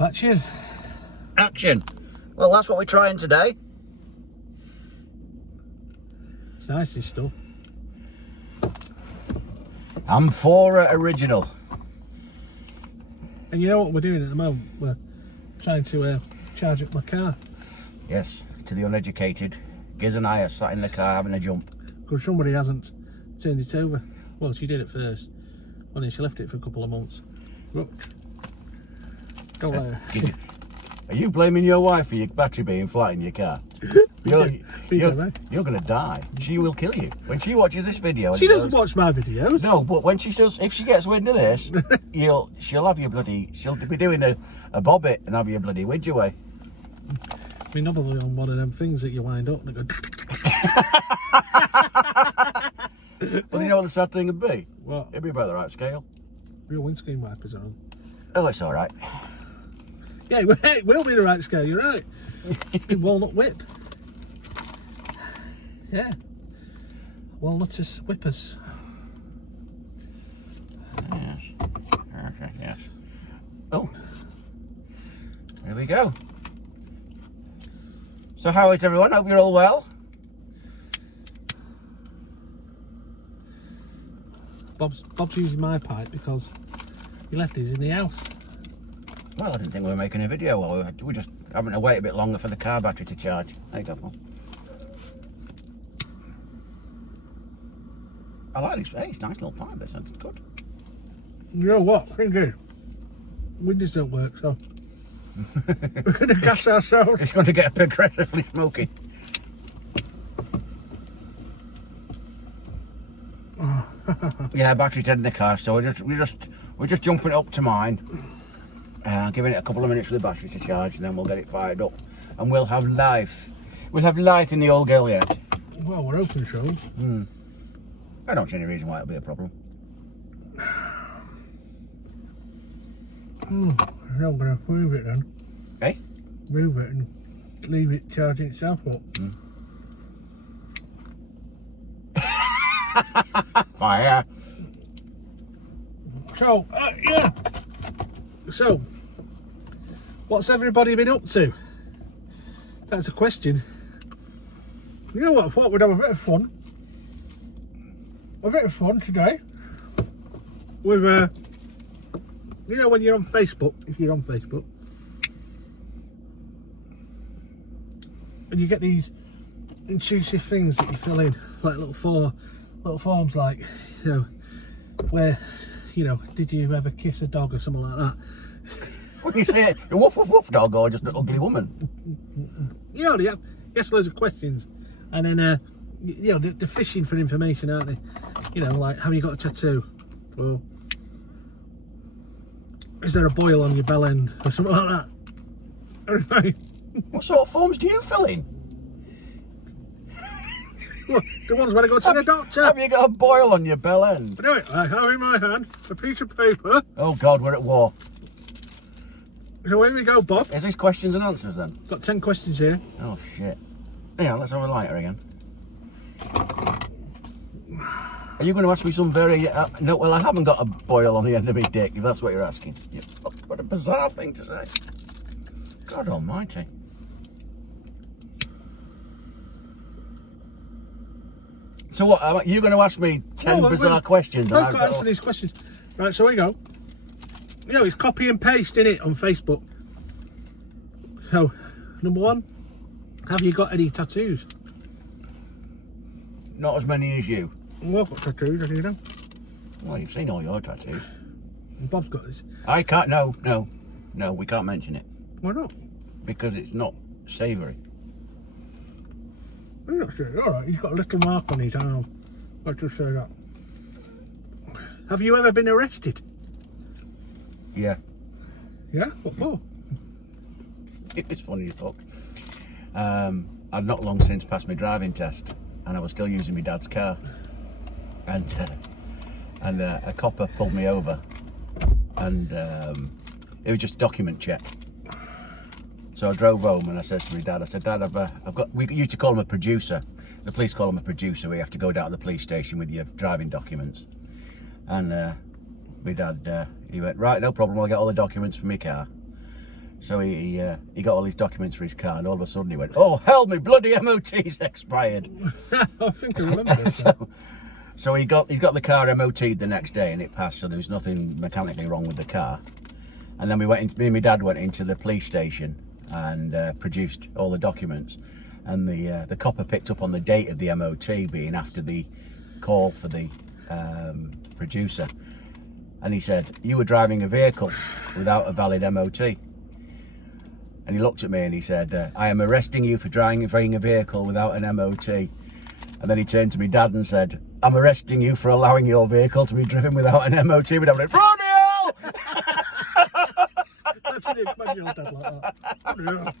Action. Action. Well, that's what we're trying today. It's nice, this stuff. Amphora Original. And you know what we're doing at the moment? We're trying to charge up my car. Yes, to the uneducated. Giz and I are sat in the car having a jump. Because somebody hasn't turned it over. Well, she did it first. Well, then she left it for a couple of months. Look. Don't let her. Are you blaming your wife for your battery being flat in your car? You're going to die. She will kill you. When she watches this video... She doesn't watch my videos. No, but when she does, if she gets wind of this, she'll have your bloody... She'll be doing a bobbit and have your bloody widge away. I mean, probably on one of them things that you wind up and it go... Well, you know what the sad thing would be? What? It'd be about the right scale. Your windscreen wipers are on. Oh, it's all right. Yeah, it will be the right scale, you're right. Walnut whip. Yeah. Walnutus whippers. Yes. Okay, yes. Oh. There we go. So how is everyone? Hope you're all well. Bob's using my pipe because he left his in the house. Well, I didn't think we were making a video. Well, we're just having to wait a bit longer for the car battery to charge. There you go, Paul. I like this. Hey, it's a nice little pipe. That sounds good. You know what? Thing is, windows don't work, so we're going to gas ourselves. It's going to get progressively smoky. Yeah, battery's dead in the car, so we're just jumping it up to mine, giving it a couple of minutes for the battery to charge, and then we'll get it fired up, and we'll have life. We'll have life in the old girl yet. Well, we're hoping so. I don't see any reason why it'll be a problem. I'm going to move it then. Hey? Move it and leave it charging itself up. Fire. So, yeah. So, what's everybody been up to? That's a question. You know what? I thought we'd have a bit of fun. A bit of fun today. With, you know when you're on Facebook, if you're on Facebook, and you get these intrusive things that you fill in, like little forms like, you know, where, you know, did you ever kiss a dog or something like that? What do you say? A woof woof woof dog or just an ugly woman? You know, they ask loads of questions, and then you know, they're fishing for information, aren't they? You know, like, have you got a tattoo? Or is there a boil on your bell end or something like that? Anyway. What sort of forms do you fill in? The ones when I go to the doctor. Have you got a boil on your bell end? Anyway, I have in my hand a piece of paper. Oh God, we're at war. So here we go, Bob. Is this questions and answers then? Got 10 questions here. Oh shit. Yeah, let's have a lighter again. Are you going to ask me some very... no, well, I haven't got a boil on the end of my dick, if that's what you're asking. What a bizarre thing to say. God almighty. So what, are you going to ask me 10 bizarre questions? I've got to answer these questions. Right, so here we go. You know, it's copy and paste, innit, on Facebook. So, number one, have you got any tattoos? Not as many as you. Well, I've got tattoos, have you know? Well, you've seen all your tattoos. And Bob's got this. I can't, no, we can't mention it. Why not? Because it's not savoury. I'm not sure. Alright, he's got a little mark on his arm. I'll just say that. Have you ever been arrested? Yeah. Yeah? What for? It's funny you talk. I've not long since passed my driving test, and I was still using my dad's car, and a copper pulled me over, and it was just a document check. So I drove home and I said to my dad, I said, Dad, I've got, we used to call him a producer. The police call him a producer. We have to go down to the police station with your driving documents. And my dad, he went, right, no problem, I'll get all the documents for my car. So he got all his documents for his car, and all of a sudden he went, "Oh hell, my bloody MOT's expired." I think I remember this. So he's got the car MOT'd the next day, and it passed. So there was nothing mechanically wrong with the car. And then me and my dad went into the police station and produced all the documents. And the copper picked up on the date of the MOT being after the call for the producer. And he said, "You were driving a vehicle without a valid MOT." And he looked at me and he said, "I am arresting you for driving a vehicle without an MOT." And then he turned to me dad and said, "I'm arresting you for allowing your vehicle to be driven without an MOT." And I went, "Bloody hell!" That's really explain your dad like that. Bloody hell.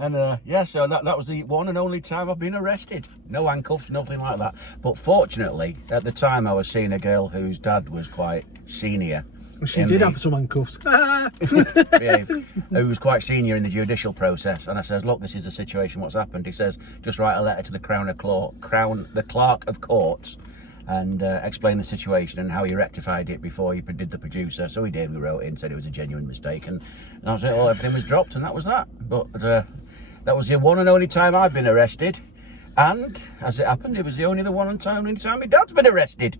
And yeah, so that was the one and only time I've been arrested. No handcuffs, nothing like that. But fortunately, at the time I was seeing a girl whose dad was quite senior. Well, she did have some handcuffs. Yeah, who was quite senior in the judicial process. And I says, "Look, this is the situation, what's happened?" He says, "Just write a letter to the the clerk of courts and explain the situation and how you rectified it before you did the producer." So he did. We wrote in, said it was a genuine mistake, and I was like, "Oh, everything was dropped," and that was that. But that was the one and only time I've been arrested. And as it happened, it was the only one time my dad's been arrested.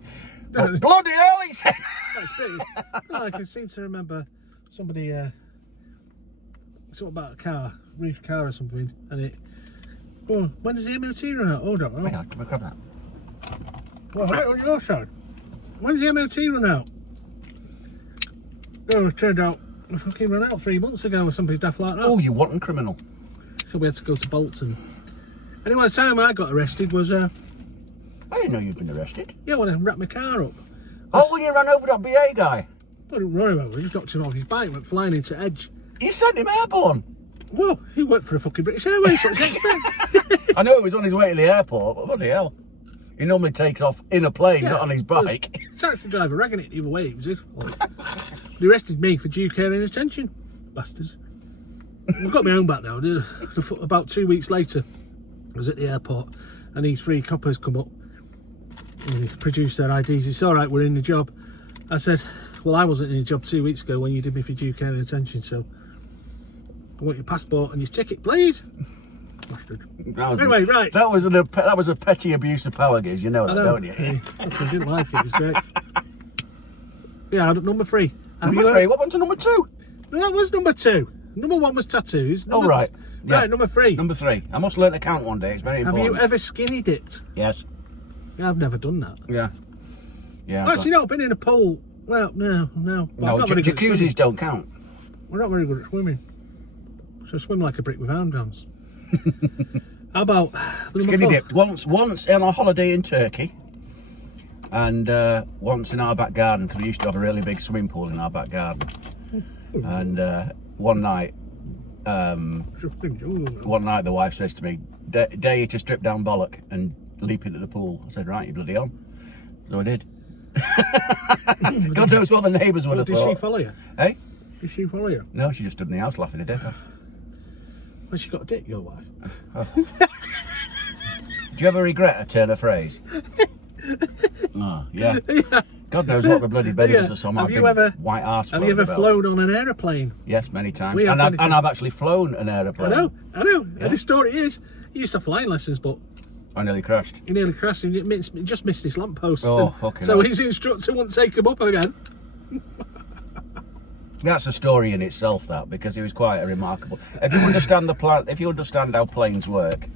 But bloody hell, he said. No, I can seem to remember somebody talking about a car, reef car or something, and it. Oh, when does the MOT run out? Hold on. Hang on, can we grab that? Well, right on your side. When does the MOT run out? Oh, it turned out it fucking ran out 3 months ago or something daft like that. Oh, you wanton criminal. So we had to go to Bolton. Anyway, the time I got arrested was I didn't know you'd been arrested. yeah, when I wrapped my car up. Oh, when you ran over that BA guy. I don't worry about it. He just knocked him off his bike, went flying into Edge. You sent him airborne. Well, he worked for a fucking British Airways. So I know he was on his way to the airport, but bloody hell. He normally takes off in a plane, not on his bike. It's actually driver ragging it either way. It was his fault. They arrested me for due care and inattention. Bastards. I've got my own back now. About 2 weeks later, I was at the airport and these three coppers come up and they produced their IDs. It's all right, we're in the job. I said, well, I wasn't in the job 2 weeks ago when you did me for due care and attention, so I want your passport and your ticket, please. Bastard. Anyway, right. That was a petty abuse of power, Giz. You know that, don't you? I didn't like it. It was great. Yeah, number 3. Number 3. What went to number 2? No, that was number 2. Number 1 was tattoos. Right. Yeah. Right, number 3. Number 3. I must learn to count one day. It's very important. Have you ever skinny dipped? Yes. Yeah, I've never done that. Yeah. Yeah. Actually, no, I've been in a pool. Well, no. No, jacuzzis don't count. We're not very good at swimming. So I swim like a brick with arms. How about skinny dipped once on a holiday in Turkey, and once in our back garden, because we used to have a really big swimming pool in our back garden. And one night the wife says to me, "Dare you to strip down bollock and leap into the pool?" I said, "Right, you bloody on." So I did. God knows what the neighbours would have thought. Did she follow you? Eh? Did she follow you? No, she just stood in the house laughing her dick off. Well, she got a dick, your wife. Oh. Do you ever regret a turn of phrase? Oh, yeah. Yeah. God knows what the bloody bed is or some Have you ever white arse. Have you ever flown on an aeroplane? Yes, many times. And I've actually flown an aeroplane. I know. Yeah. And the story is, he used to flying lessons, but I nearly crashed. he nearly crashed and he just missed his lamppost. Oh, fucking so hell. his instructor wouldn't take him up again. That's a story in itself, that, because it was quite a remarkable. If you understand if you understand how planes work,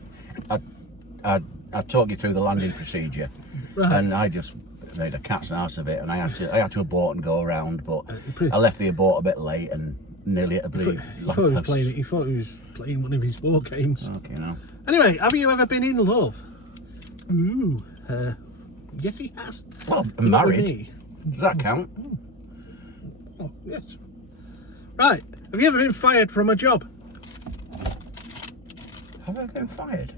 I'd talk you through the landing procedure, Right. and I just made a cat's arse of it, and I had to abort and go around, but I left the abort a bit late and nearly hit a bleed. He thought he was playing one of his war games. Okay, no. Anyway, have you ever been in love? Ooh, yes, he has. Well, I'm Not with married. me. Does that count? Oh, yes. Right. Have you ever been fired from a job? Have I been fired?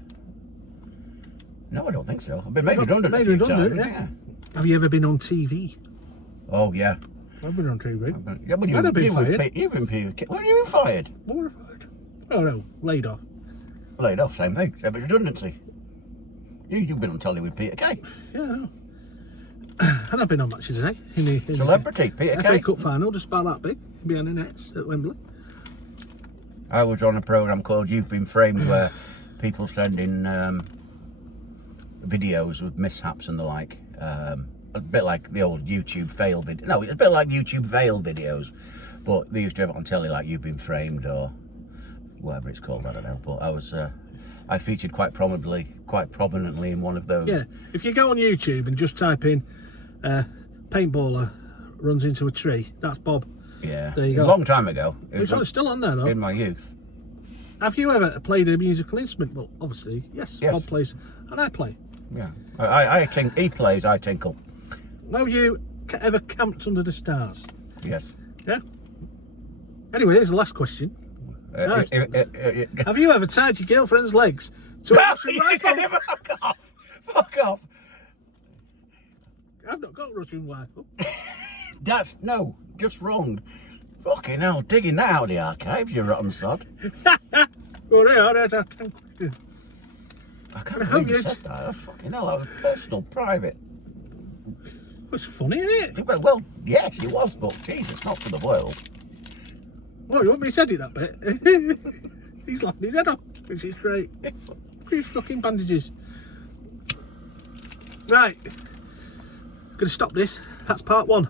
No, I don't think so. I've been made redundant a Made few redundant, times. yeah. Have you ever been on TV? Oh, yeah. I've been on TV. Yeah, but I've been fired. You've been fired. When you been fired? Mortified. Oh no, laid off. Laid off, same thing. Same redundancy. You've been on telly with Peter Kay. Yeah, I know. And I've been on matches today. In Celebrity, Peter FA Kay. Cup final, just about that big, behind the nets at Wembley. I was on a program called You've Been Framed, where people send in videos with mishaps and the like. A bit like the old YouTube fail video. No, it's a bit like YouTube fail videos, but they used to have it on telly, like You've Been Framed or whatever it's called. I don't know. But I featured quite prominently in one of those. Yeah, if you go on YouTube and just type in paintballer runs into a tree, that's Bob. Yeah, there you go. A long time ago. It's still on there though. In my youth. Have you ever played a musical instrument? Well, obviously, yes. Bob plays and I play. Yeah, he plays, I tinkle. Have you ever camped under the stars? Yes. Yeah. Anyway, here's the last question. Right. Have you ever tied your girlfriend's legs to a Russian rifle? Fuck off. I've not got a Russian rifle. That's just wrong. Fucking hell, digging that out of the archives, you rotten sod. Well, there's a question. I can't believe you said that. That's fucking hell, that was personal, private. It's funny, isn't it? Well, yes, it was, but Jesus, not for the world. Well, you want me to edit that bit? He's laughing his head off, which is great. These fucking bandages. Right. Gonna stop this. That's part 1.